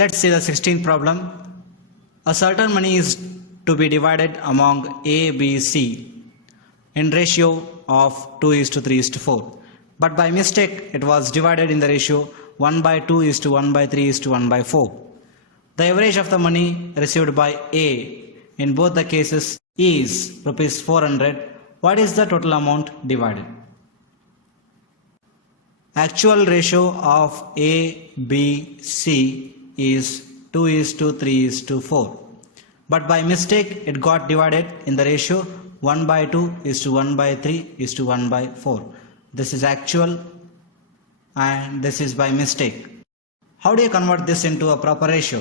Let's see the 16th problem. A certain money is to be divided among A, B, C in ratio of 2:3:4. But by mistake, it was divided in the ratio 1/2:1/3:1/4. The average of the money received by A in both the cases is rupees 400. What is the total amount divided? Actual ratio of A, B, C is 2:3:4. But by mistake, it got divided in the ratio 1/2:1/3:1/4. This is actual and this is by mistake. How do you convert this into a proper ratio?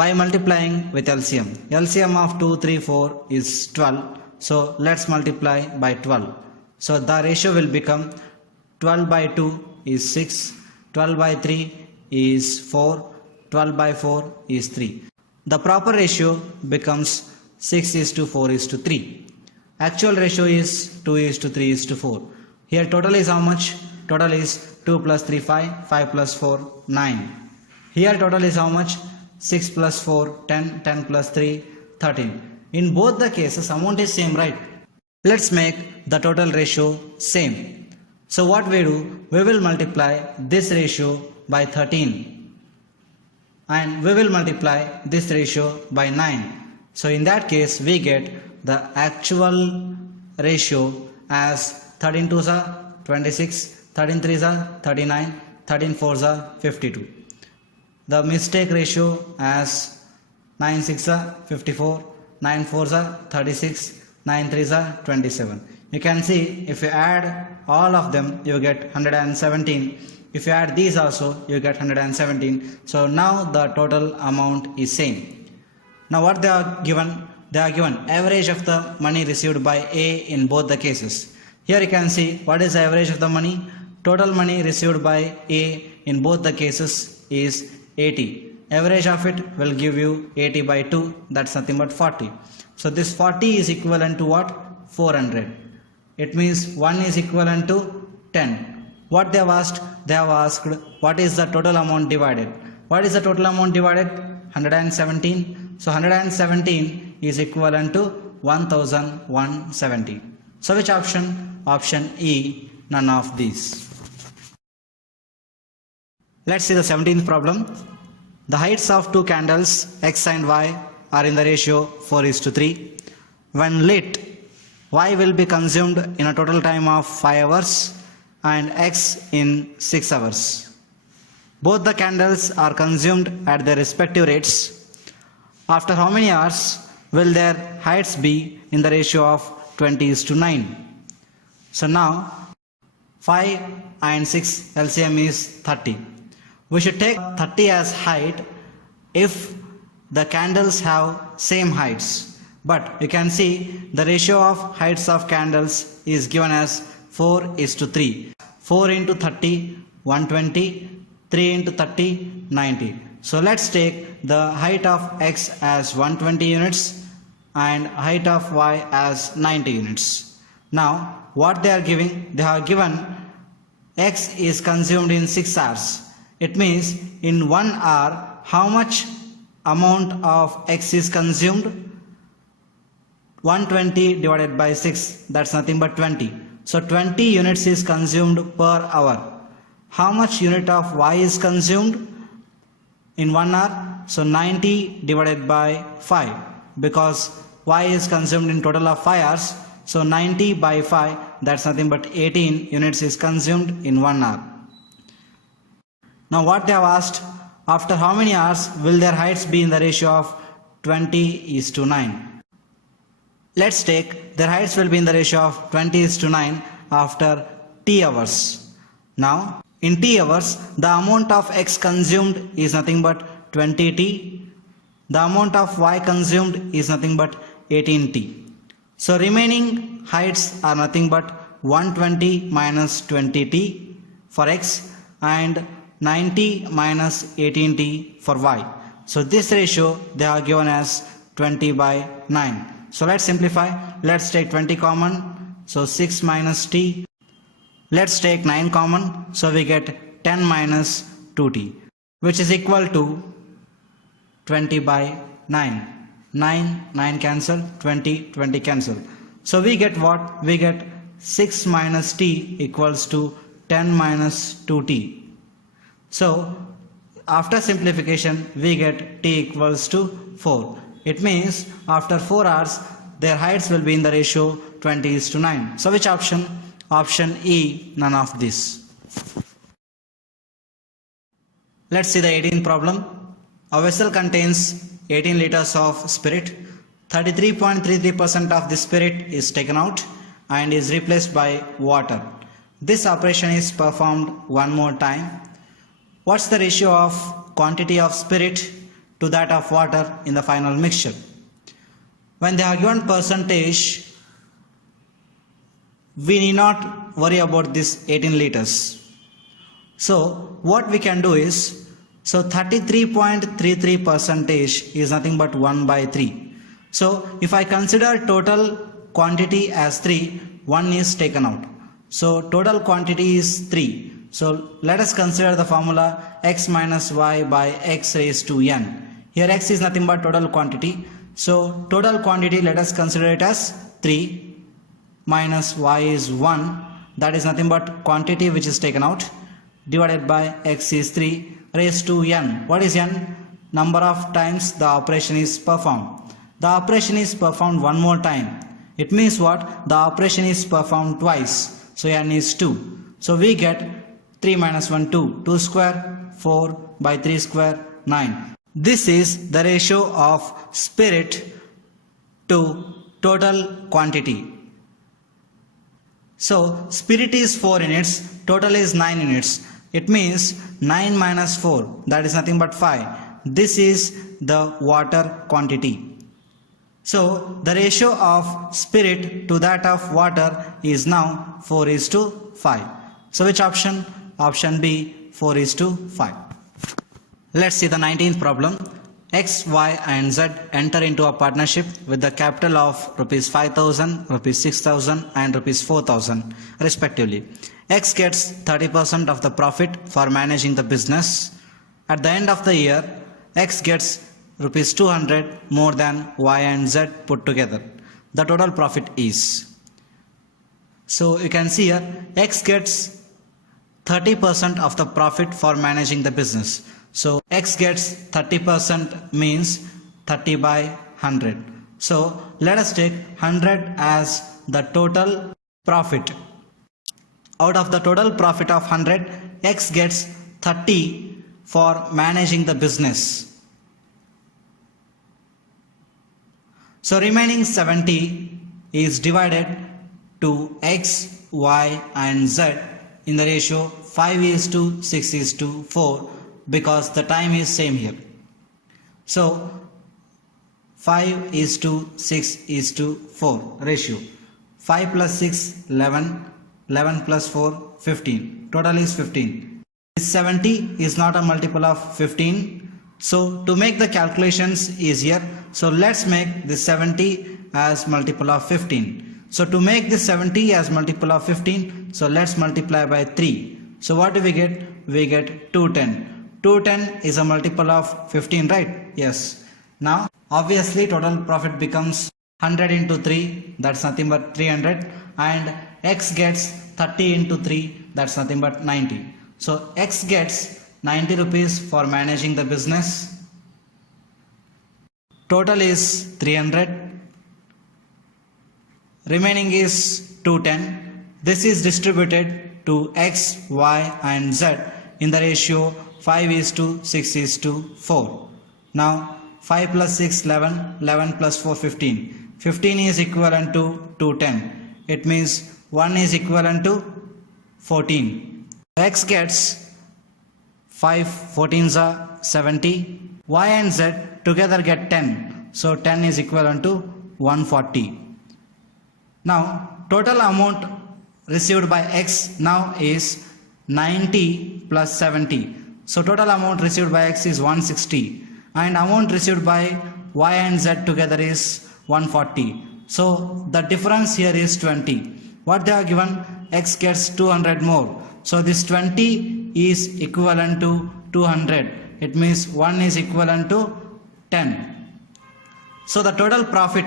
By multiplying with LCM. LCM of 2, 3, 4 is 12. So let's multiply by 12. So the ratio will become 12/2 is 6, 12/3 is 4, 12/4 is 3. The proper ratio becomes 6:4:3. Actual ratio is 2:3:4. Here total is how much? Total is 2 plus 3, 5, 5 plus 4, 9. Here total is how much? 6 plus 4, 10, 10 plus 3, 13. In both the cases, amount is same, right? Let's make the total ratio same. So what we do? We will multiply this ratio by 13. And we will multiply this ratio by 9. So in that case, we get the actual ratio as 13 2s are 26, 13 3s are 39, 13 4s are 52. The mistake ratio as 9 6 are 54, 9 4s are 36, 9 3s are 27. You can see if you add all of them, you get 117. If you add these also, you get 117. So now the total amount is same. Now what they are given? They are given average of the money received by A in both the cases. Here you can see what is the average of the money. Total money received by A in both the cases is 80. Average of it will give you 80/2. That's nothing but 40. So this 40 is equivalent to what? 400. It means 1 is equivalent to 10. What they have asked? They have asked what is the total amount divided. What is the total amount divided? 117. So 117 is equivalent to 1170. So which option? Option E, none of these. Let's see the 17th problem. The heights of two candles X and Y are in the ratio 4:3. When lit, Y will be consumed in a total time of 5 hours and X in 6 hours. Both the candles are consumed at their respective rates. After how many hours will their heights be in the ratio of 20:9? So now 5 and 6 LCM is 30. We should take 30 as height if the candles have same heights. But you can see the ratio of heights of candles is given as 4:3. 4 into 30, 120. 3 into 30, 90. So let's take the height of X as 120 units and height of Y as 90 units. Now what they are giving? They are given X is consumed in 6 hours. It means in 1 hour how much amount of X is consumed? 120 divided by 6, that's nothing but 20. So 20 units is consumed per hour. How much unit of Y is consumed in 1 hour? So 90 divided by 5, because Y is consumed in total of 5 hours. So 90 by 5, that's nothing but 18 units is consumed in 1 hour. Now what they have asked, after how many hours will their heights be in the ratio of 20:9? Let's take their heights will be in the ratio of 20:9 after T hours. Now in T hours, the amount of X consumed is nothing but 20T. The amount of Y consumed is nothing but 18T. So remaining heights are nothing but 120 minus 20T for X and 90 minus 18T for Y. So this ratio they are given as 20/9. So let's simplify. Let's take 20 common. So 6 minus T. Let's take 9 common. So we get 10 minus 2T, which is equal to 20 by 9. 9 cancel, 20 cancel. So we get what? We get 6 minus t equals to 10 minus 2t. So after simplification we get t equals to 4. It means after 4 hours their heights will be in the ratio 20:9. So which option? Option E, none of this. Let's see the 18th problem. A vessel contains 18 liters of spirit. 33.33% of the spirit is taken out and is replaced by water. This operation is performed one more time. What's the ratio of quantity of spirit to that of water in the final mixture? When they are given percentage, we need not worry about this 18 liters. So what we can do is, so 33.33% is nothing but 1 by 3. So if I consider total quantity as 3, 1 is taken out. So total quantity is 3. So let us consider the formula x minus y by x raised to n. Here x is nothing but total quantity. So total quantity, let us consider it as 3 minus y is 1. That is nothing but quantity which is taken out, divided by x is 3 raised to n. What is n? Number of times the operation is performed. The operation is performed one more time. It means what? The operation is performed twice. So n is 2. So we get 3 minus 1, 2. 2 square, 4 by 3 square, 9. This is the ratio of spirit to total quantity. So spirit is 4 units, total is 9 units. It means 9 minus 4, that is nothing but 5. This is the water quantity. So the ratio of spirit to that of water is now 4:5. So which option? Option B, 4:5. Let's see the 19th problem. X, Y and Z enter into a partnership with the capital of rupees 5,000, rupees 6,000 and rupees 4,000 respectively. X gets 30% of the profit for managing the business. At the end of the year, X gets rupees 200 more than Y and Z put together. The total profit is. So you can see here, X gets 30% of the profit for managing the business. So X gets 30% means 30 by 100. So let us take 100 as the total profit. Out of the total profit of 100, X gets 30 for managing the business. So remaining 70 is divided to X, Y and Z in the ratio 5:6:4 because the time is same here. So 5:6:4 ratio. 5 plus 6, 11. 11 plus 4, 15. Total is 15. This 70 is not a multiple of 15. So to make the calculations easier, so let's make this 70 as multiple of 15. So to make this 70 as multiple of 15, so let's multiply by 3. So what do we get? We get 210. 210 is a multiple of 15, right? Yes. Now obviously total profit becomes 100 into 3, that's nothing but 300, and X gets 30 into 3, that's nothing but 90. So X gets 90 rupees for managing the business. Total is 300. Remaining is 210. This is distributed to X, Y and Z in the ratio 5:6:4. Now 5 plus 6, 11. 11 plus 4, 15. 15 is equivalent to 210. It means 1 is equivalent to 14. X gets 5 14s are 70. Y and Z together get 10. So 10 is equivalent to 140. Now total amount received by X now is 90 plus 70. So total amount received by X is 160. And amount received by Y and Z together is 140. So the difference here is 20. What they are given? X gets 200 more. So this 20 is equivalent to 200. It means 1 is equivalent to 10. So the total profit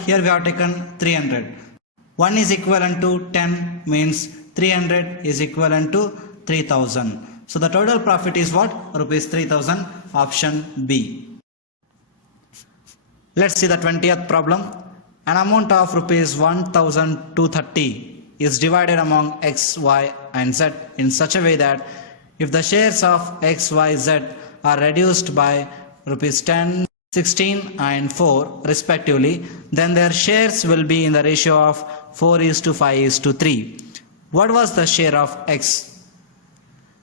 here we have taken 300. 1 is equivalent to 10 means 300 is equivalent to 3000. So the total profit is what? Rupees 3000, option B. Let's see the 20th problem. An amount of rupees 1230 is divided among X, Y and Z in such a way that if the shares of X, Y, Z are reduced by rupees 10, 16 and 4 respectively, then their shares will be in the ratio of 4:5:3. What was the share of X?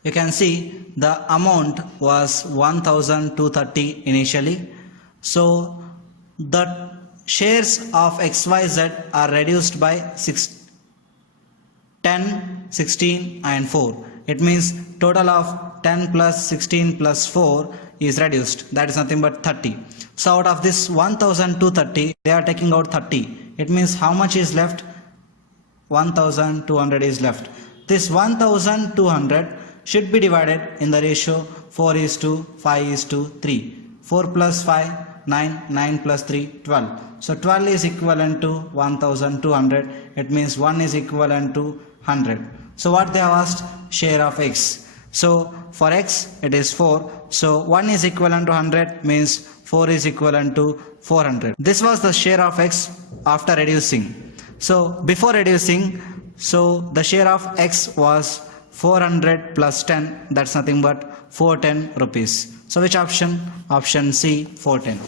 You can see the amount was 1230 initially. So the shares of XYZ are reduced by 10, 16 and 4. It means total of 10 plus 16 plus 4 is reduced. That is nothing but 30. So out of this 1230, they are taking out 30. It means how much is left? 1200 is left. This 1200 should be divided in the ratio 4:5:3. 4 plus 5, 9, 9 plus 3, 12. So 12 is equivalent to 1200. It means 1 is equivalent to 100. So what they have asked? Share of X. So for X it is 4. So 1 is equivalent to 100 means 4 is equivalent to 400. This was the share of X after reducing. So before reducing, so the share of X was 400 plus 10, that's nothing but 410 rupees. So which option? Option C, 410.